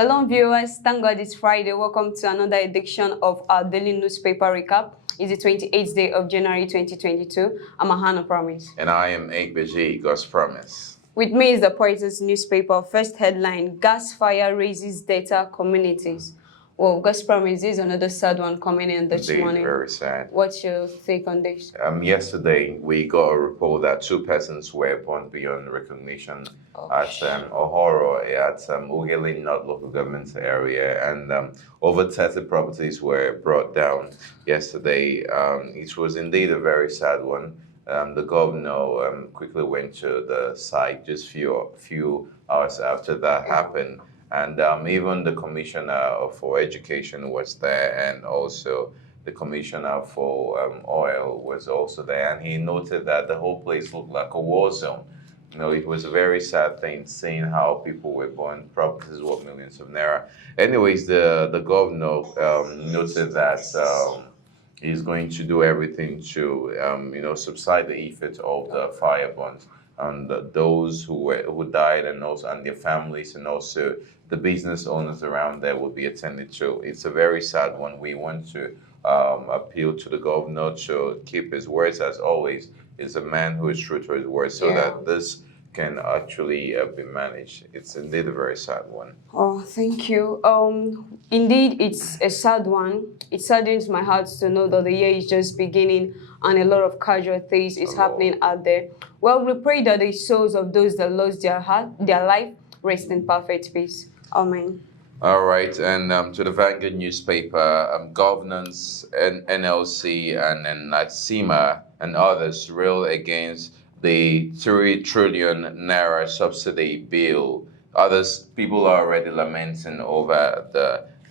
Hello, viewers. Thank God it's Friday. Welcome to another edition of our daily newspaper recap. It's the 28th day of January 2022. I'm Ahana Promise. And I am Egbeji, God's promise. With me is the Pointers newspaper. First headline, gas fire raises data communities. Well, God's promise is another sad one coming in this Indeed, morning. very sad. What's your take on this? Yesterday, we got a report that two persons were born beyond recognition at Ohoro, at Ughelli North local government area, and over 30 properties were brought down yesterday. It was indeed a very sad one. The governor quickly went to the site just few hours after that happened. And even the commissioner for education was there, and also the commissioner for oil was also there. And he noted that the whole place looked like a war zone. You know, it was a very sad thing seeing how people were burned, properties worth millions of naira. Anyways, the governor noted that he's going to do everything to subside the effect of the fire burns and those who died, and also and their families, and also the business owners around there will be attended to. It's a very sad one. We want to appeal to the governor to keep his words, as always. He's a man who is true to his words, so that this can actually be managed. It's indeed a very sad one. Oh, thank you. Indeed, it's a sad one. It saddens my heart to know that the year is just beginning and a lot of casualties is happening out there. Well, we pray that the souls of those that lost their life rest in perfect peace. Amen. All right, and to the Vanguard newspaper, governance and NLC and NATSIMA and others rail against the 3 trillion naira subsidy bill. People are already lamenting over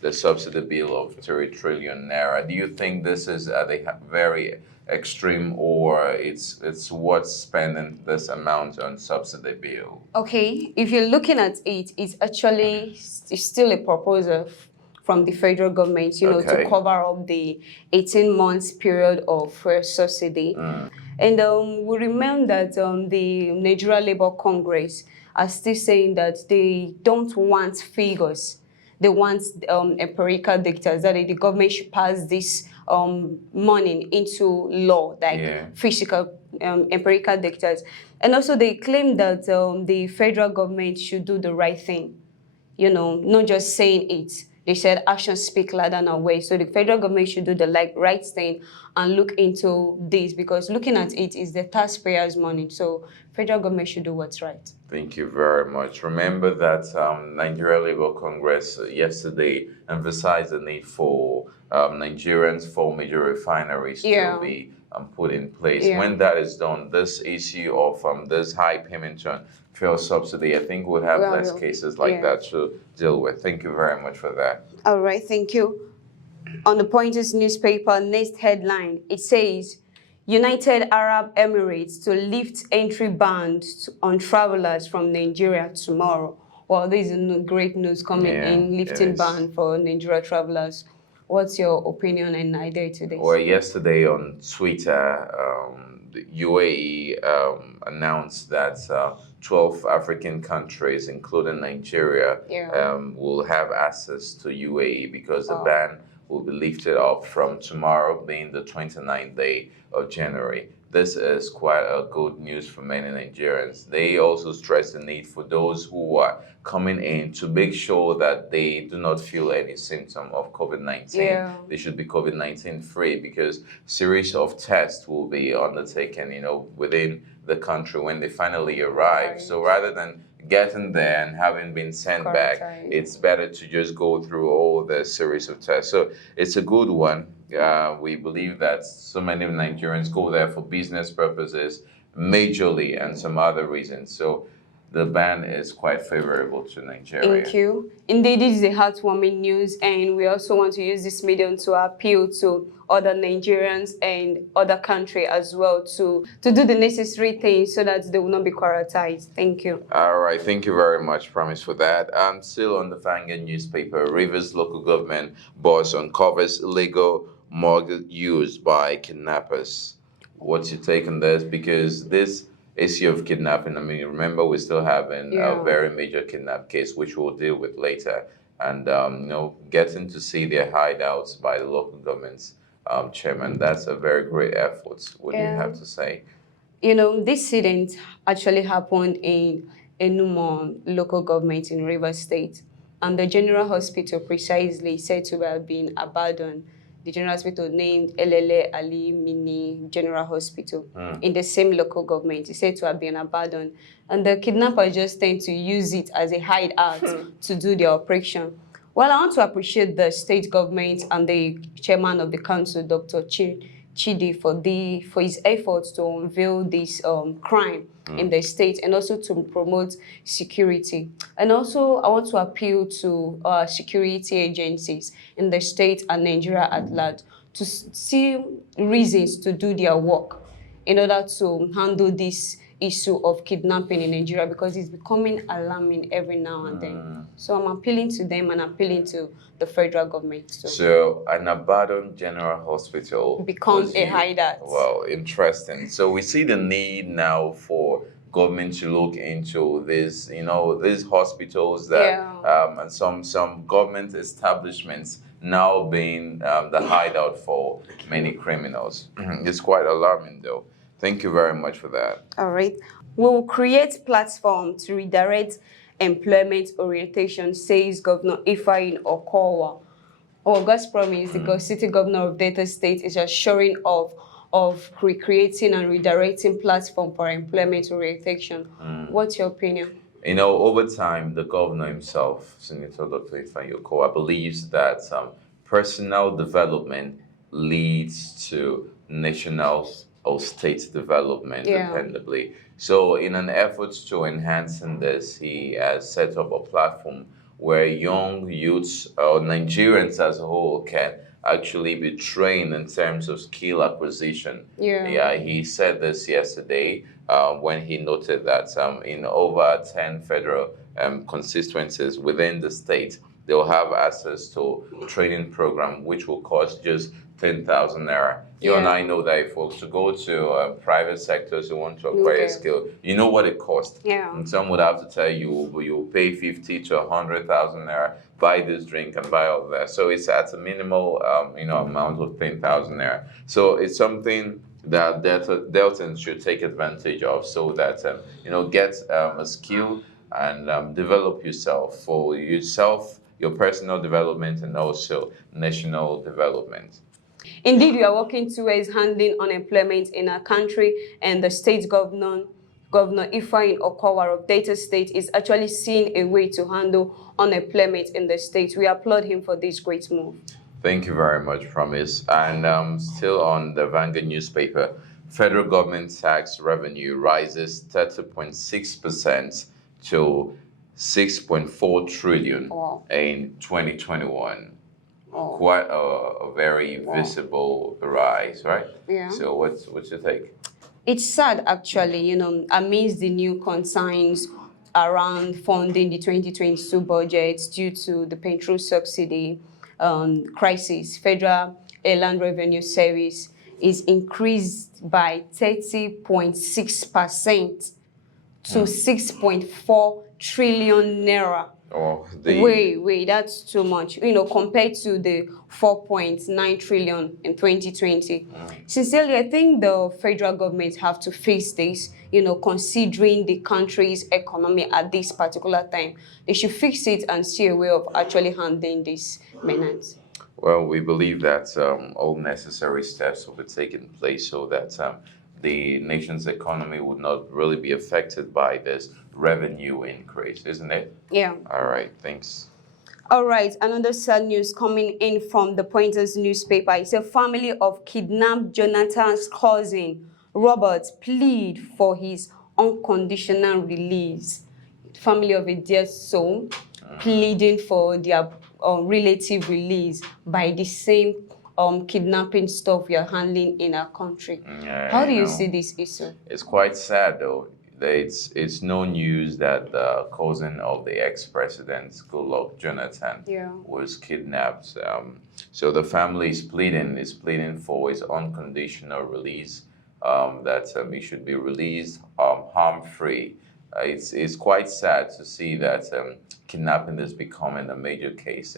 the subsidy bill of 3 trillion naira. Do you think this is very extreme, or it's worth spending this amount on subsidy bill? Okay, if you're looking at it, it's still a proposal from the federal government, to cover up the 18 months period of subsidy. And we remember that the Nigeria Labour Congress are still saying that they don't want figures. They want empirical data, that the government should pass this money into law, like physical empirical data. And also they claim that the federal government should do the right thing, not just saying it. They said actions speak louder than our words. So the federal government should do the right thing and look into this, because looking at it is the taxpayers' money. So federal government should do what's right. Thank you very much. Remember that Nigeria Labour Congress yesterday emphasized the need for Nigerians' 4 major refineries to be put in place. When that is done, this issue of this high payment on fuel subsidy, I think we'll have less cases like that to deal with. Thank you very much for that. All right, thank you. On the Pointers newspaper, next headline, it says, United Arab Emirates to lift entry bans on travelers from Nigeria tomorrow. Well, this is great news coming in, lifting ban for Nigeria travelers. What's your opinion and idea to this? Well, yesterday on Twitter, the UAE announced that 12 African countries, including Nigeria, will have access to UAE because the ban will be lifted up from tomorrow, being the 29th day of January. This is quite a good news for many Nigerians. They also stress the need for those who are coming in to make sure that they do not feel any symptom of COVID-19. They should be COVID-19 free, because series of tests will be undertaken, within the country when they finally arrive. So rather than getting there and having been sent back, it's better to just go through all the series of tests. So it's a good one. We believe that so many Nigerians go there for business purposes, majorly, and some other reasons. So the ban is quite favorable to Nigeria. Thank you. Indeed, this is a heartwarming news, and we also want to use this medium to appeal to other Nigerians and other countries as well to do the necessary things so that they will not be quarantined. Thank you. All right, thank you very much, Promise, for that. Still on the Vanguard newspaper, Rivers local government boss uncovers illegal mortgage used by kidnappers. What's your take on this? Because this issue of kidnapping, I mean, remember, we're still having a very major kidnap case, which we'll deal with later. and getting to see their hideouts by the local government's chairman. That's a very great effort. What do you have to say? This incident actually happened in Enumo local government in Rivers State, and the general hospital precisely said to have been abandoned. The general hospital named Elele Ali Mini General Hospital in the same local government is said to have been abandoned, and the kidnappers just tend to use it as a hideout to do their operation. Well, I want to appreciate the state government and the chairman of the council, Dr. Chidi, for his efforts to unveil this crime in the state and also to promote security. And also, I want to appeal to security agencies in the state and Nigeria at large to see reasons to do their work in order to handle this issue of kidnapping in Nigeria, because it's becoming alarming every now and then. So I'm appealing to them and appealing to the federal government. So an abandoned general hospital becomes a hideout. Well, interesting. So we see the need now for government to look into this, these hospitals that and some government establishments now being the hideout for many criminals. It's quite alarming though. Thank you very much for that. All right. We will create platform to redirect employment orientation, says Governor Ifeanyi Okowa. God's promise, the city governor of Delta State is assuring of recreating and redirecting platform for employment orientation. What's your opinion? Over time, the governor himself, Senator Dr. Ifeanyi Okowa, believes that personal development leads to national or state development dependably. So in an effort to enhancing this, he has set up a platform where young youths or Nigerians as a whole can actually be trained in terms of skill acquisition. He said this yesterday when he noted that in over 10 federal constituencies within the state, they'll have access to a training program which will cost just 10,000 naira. You and I know that if folks to go to private sectors who want to acquire a skill, you know what it costs. And some would have to tell you, you'll pay 50 to 100,000 naira, buy this drink and buy all that. So it's at a minimal, amount of 10,000 naira. So it's something that Deltans should take advantage of, so that get a skill and develop yourself for yourself, your personal development, and also national development. Indeed, we are working towards handling unemployment in our country, and the state governor Ifeanyi Okowa of Delta State is actually seeing a way to handle unemployment in the state. We applaud him for this great move. Thank you very much, Promise. And still on the Vanguard newspaper, federal government tax revenue rises 30.6% to 6.4 trillion in 2021. Quite a very visible rise, right? So what's your take? It's sad, actually, amidst the new concerns around funding the 2022 budget due to the petrol subsidy crisis. Federal Land Revenue Service is increased by 30.6% to 6.4 trillion naira. Wait, that's too much, compared to the 4.9 trillion in 2020. Sincerely, I think the federal government have to face this, considering the country's economy at this particular time. They should fix it and see a way of actually handling this menace. Well, we believe that all necessary steps will be taken place so that the nation's economy would not really be affected by this revenue increase, isn't it? Yeah. All right, thanks. All right, another sad news coming in from the Pointers newspaper. It's a family of kidnapped Jonathan's cousin, Robert, plead for his unconditional release. Family of a dear soul pleading for their relative release by the same kidnapping stuff we are handling in our country. How do you see this issue? It's quite sad, though. It's no news that the cousin of the ex-president, Goodluck Jonathan, was kidnapped. So the family is pleading for his unconditional release, that he should be released harm-free. it's quite sad to see that kidnapping is becoming a major case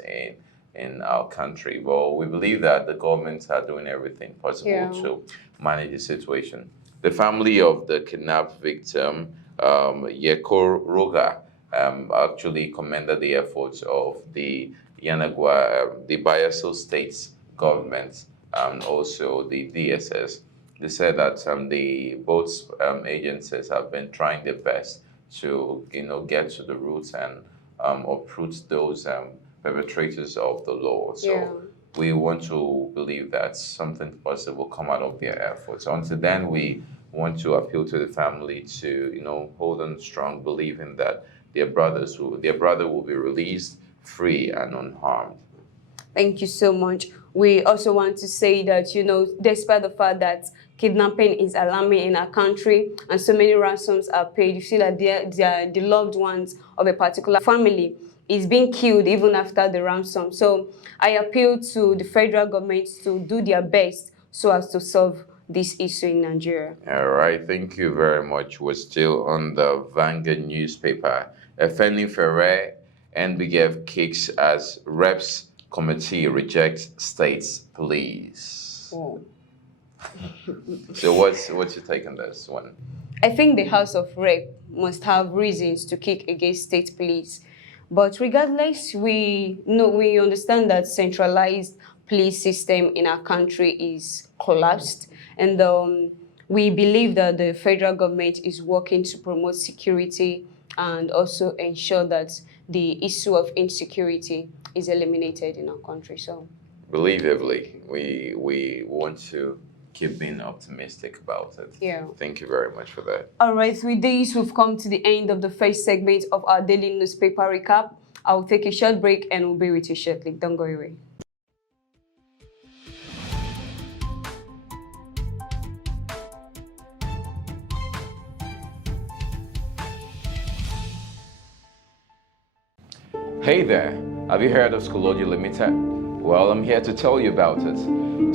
in our country. Well, we believe that the governments are doing everything possible to manage the situation. The family of the kidnapped victim, Yeko Roga, actually commended the efforts of the Yanagwa, the Bayelsa State's government, and also the DSS. They said that the both agencies have been trying their best to get to the roots and uproot those perpetrators of the law. So we want to believe that something positive will come out of their efforts. Until then, we want to appeal to the family to hold on strong, believing that their brother will be released free and unharmed. Thank you so much. We also want to say that, despite the fact that kidnapping is alarming in our country and so many ransoms are paid, you see that the loved ones of a particular family is being killed even after the ransom. So I appeal to the federal government to do their best so as to solve this issue in Nigeria. All right, thank you very much. We're still on the Vanguard newspaper. Efeni Ferrer, NBGF kicks as reps committee rejects state's police. Oh. So what's your take on this one? I think the House of Rep must have reasons to kick against state police. But regardless, we understand that centralized police system in our country is collapsed. And we believe that the federal government is working to promote security and also ensure that the issue of insecurity is eliminated in our country. So, believably, we want to keep being optimistic about it. Yeah. Thank you very much for that. All right, with this, we've come to the end of the first segment of our daily newspaper recap. I'll take a short break and we'll be with you shortly. Don't go away. Hey there, have you heard of Schoology Limited? Well, I'm here to tell you about it.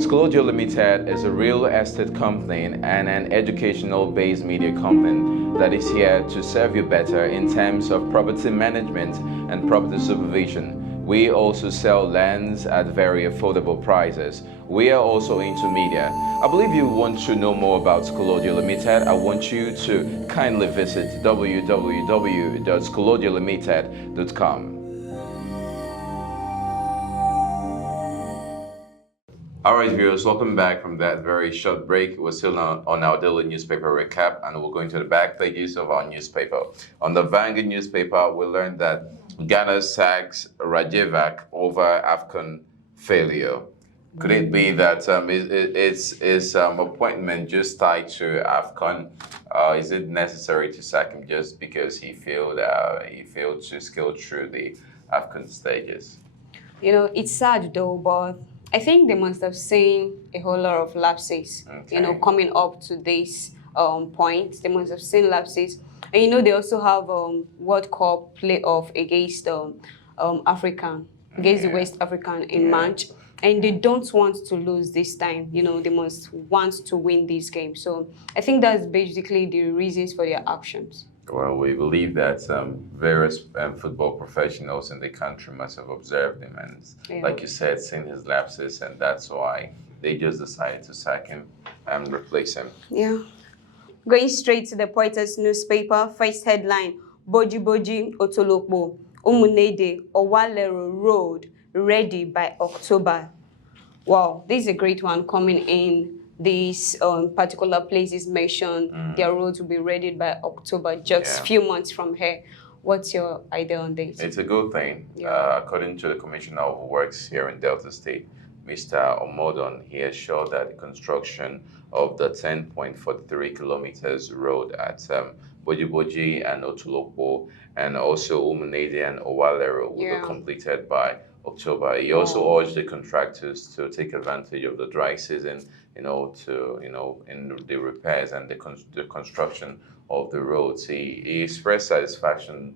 Schoology Limited is a real estate company and an educational-based media company that is here to serve you better in terms of property management and property supervision. We also sell lands at very affordable prices. We are also into media. I believe you want to know more about Schoology Limited. I want you to kindly visit www.schoologylimited.com. All right, viewers, welcome back from that very short break. We're still on our daily newspaper recap, and we're going to the back pages of our newspaper. On the Vanguard newspaper, we learned that Ghana sacks Rajevac over AFCON failure. Could it be that it's appointment just tied to AFCON? Is it necessary to sack him just because he failed to scale through the AFCON stages? It's sad though, but I think they must have seen a whole lot of lapses, coming up to this point. They must have seen lapses. And, they also have World Cup playoff against African, against the West African in March. And they don't want to lose this time. They must want to win this game. So I think that's basically the reasons for their actions. Well, we believe that various football professionals in the country must have observed him and, like you said, seen his lapses, and that's why they just decided to sack him and replace him. Yeah. Going straight to the Pointers newspaper, first headline, Boji Boji Otolokbo, Umunede, Owalero Road, ready by October. Wow, this is a great one coming in. These particular places mentioned, their roads will be ready by October, just a few months from here. What's your idea on this? It's a good thing. According to the Commissioner of Works here in Delta State, Mr. Omodon, he assured that the construction of the 10.43 kilometers road at Boji Boji and Otulokbo and also Umunede and Owalero will be completed by October. He also urged the contractors to take advantage of the dry season, in the repairs and the construction of the roads. He expressed satisfaction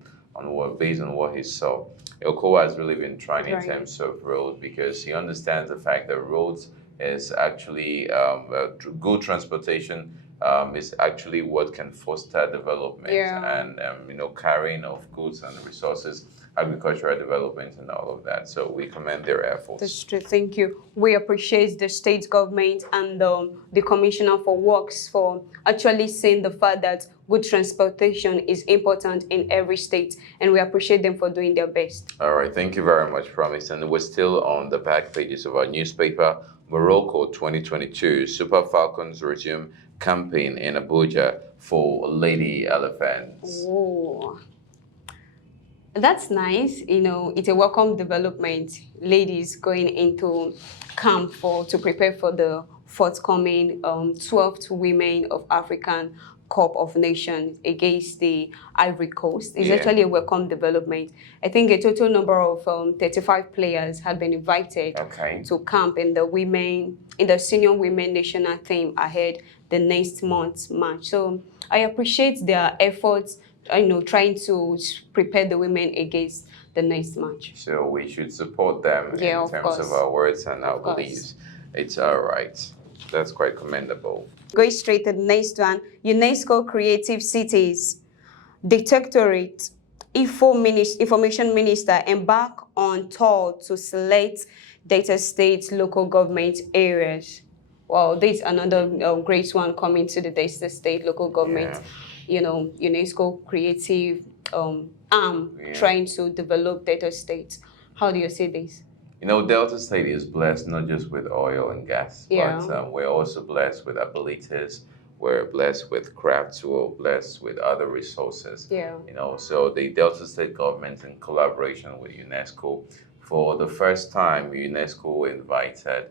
based on what he saw. ELCOA has really been trying in terms of roads because he understands the fact that roads is actually good transportation is actually what can foster development and carrying of goods and resources, agricultural development, and all of that. So we commend their efforts. That's true. Thank you. We appreciate the state government and the Commissioner for Works for actually saying the fact that good transportation is important in every state, and we appreciate them for doing their best. All right. Thank you very much, Promise. And we're still on the back pages of our newspaper. Morocco 2022 Super Falcons resume campaign in Abuja for lady elephants. Oh, that's nice. It's a welcome development. Ladies going into camp to prepare for the forthcoming 12th Women of African Cup of Nations against the Ivory Coast. It's actually a welcome development. I think a total number of 35 players have been invited to camp in the senior women national team ahead the next month's match. So I appreciate their efforts, trying to prepare the women against the next match. So we should support them in terms of our words and our beliefs. It's all right. That's quite commendable. Going straight to the next one, UNESCO Creative Cities Directorate Information Minister embark on tour to select Delta State local government areas. Wow, this is another great one coming to the Delta State local government. UNESCO Creative arm trying to develop Delta State. How do you see this? Delta State is blessed not just with oil and gas, but we're also blessed with abilities. We're blessed with crafts. We're blessed with other resources. So the Delta State government, in collaboration with UNESCO, for the first time, UNESCO invited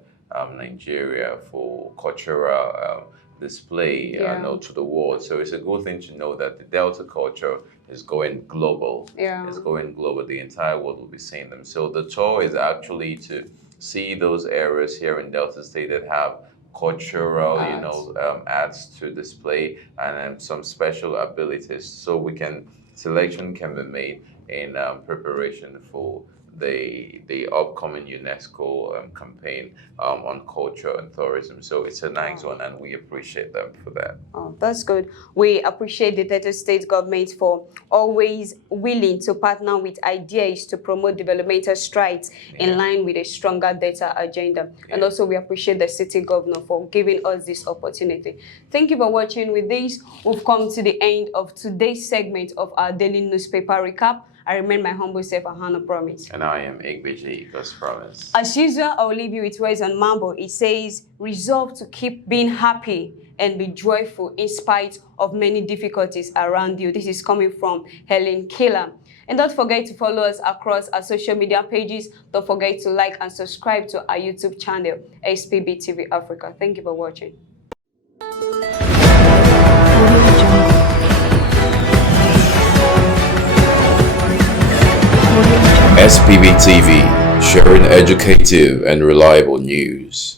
Nigeria for cultural display to the world. So it's a good thing to know that the Delta culture is going global. It's going global. The entire world will be seeing them. So the tour is actually to see those areas here in Delta State that have cultural, arts to display and some special abilities. So selection can be made in preparation for the upcoming UNESCO campaign on culture and tourism. So it's a nice one, and we appreciate them for that. Oh, that's good. We appreciate the Delta State government for always willing to partner with ideas to promote developmental strides in line with a stronger data agenda. And also we appreciate the city governor for giving us this opportunity. Thank you for watching. With this, we've come to the end of today's segment of our daily newspaper recap. I remain my humble self, Ahana Promise. And I am Igbeji, God's Promise. As usual, I'll leave you with words on Mambo. It says, resolve to keep being happy and be joyful in spite of many difficulties around you. This is coming from Helen Keller. And don't forget to follow us across our social media pages. Don't forget to like and subscribe to our YouTube channel, SPB TV Africa. Thank you for watching. SPB TV, sharing educative and reliable news.